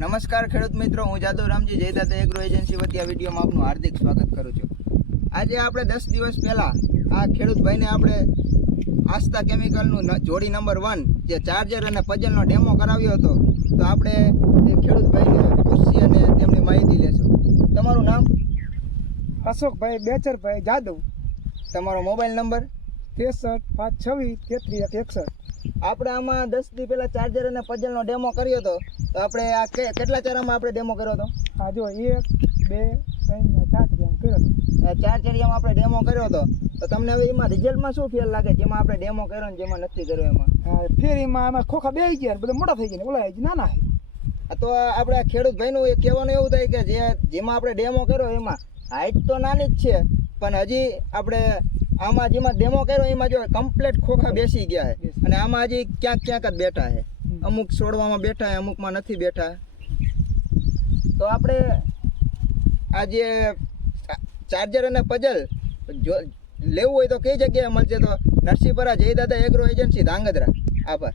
નમસ્કાર ખેડૂત મિત્રો, હું જાદવ રામજી જયદાતા એગ્રો એજન્સી વતી આ વિડીયોમાં આપનું હાર્દિક સ્વાગત કરું છું। આજે આપણે 10 દિવસ પહેલાં આ ખેડૂત ભાઈને આપણે આસ્થા કેમિકલનું જોડી નંબર 1 જે ચાર્જર અને પજલનો ડેમો કરાવ્યો હતો, તો આપણે તે ખેડૂત ભાઈને પૂછીએ અને તેમની માહિતી લેશું। તમારું નામ? અશોકભાઈ બેચરભાઈ જાદવ। તમારો મોબાઈલ નંબર? 63 526 33 61। આપણે આમાં 10 દી પહેલાં ચાર્જર અને પજલનો ડેમો કર્યો હતો, તો આપણે આ કેટલા ચારામાં આપણે ડેમો કર્યો હતો? આ જો 1 2 3 4 ગ્રામ કર્યો હતો। 4 ચરિયામાં આપણે ડેમો કર્યો હતો, તો તમને હવે એમાં રિઝલ્ટમાં શું ફેર લાગે, જેમાં આપણે ડેમો કર્યો ને જેમાં નથી કર્યો એમાં? ફેરીમાં આમાં ખોખા બે ગયા, બધા મોટા થઈ ગયા, ઓલા નાના છે। તો આપણે ખેડૂત ભાઈનું એ કહેવાનું એવું થાય કે જેમાં આપણે ડેમો કર્યો એમાં હાઈટ તો નાની જ છે, પણ હજી આપણે આમાં જેમાં ડેમો કર્યો એમાં જો કમ્પ્લીટ ખોખા બેસી ગયા છે, અને આમાં હજી ક્યાંક ક્યાંક જ બેઠા છે, અમુક છોડવામાં બેઠા છે, અમુકમાં નથી બેઠા। તો આપણે આ જે ચાર્જર અને પજલ જો લેવું હોય તો કઈ જગ્યાએ મળશે? તો નરસિંહપરા જયદાતા એગ્રો એજન્સી ધાંગધ્રા। આભાર।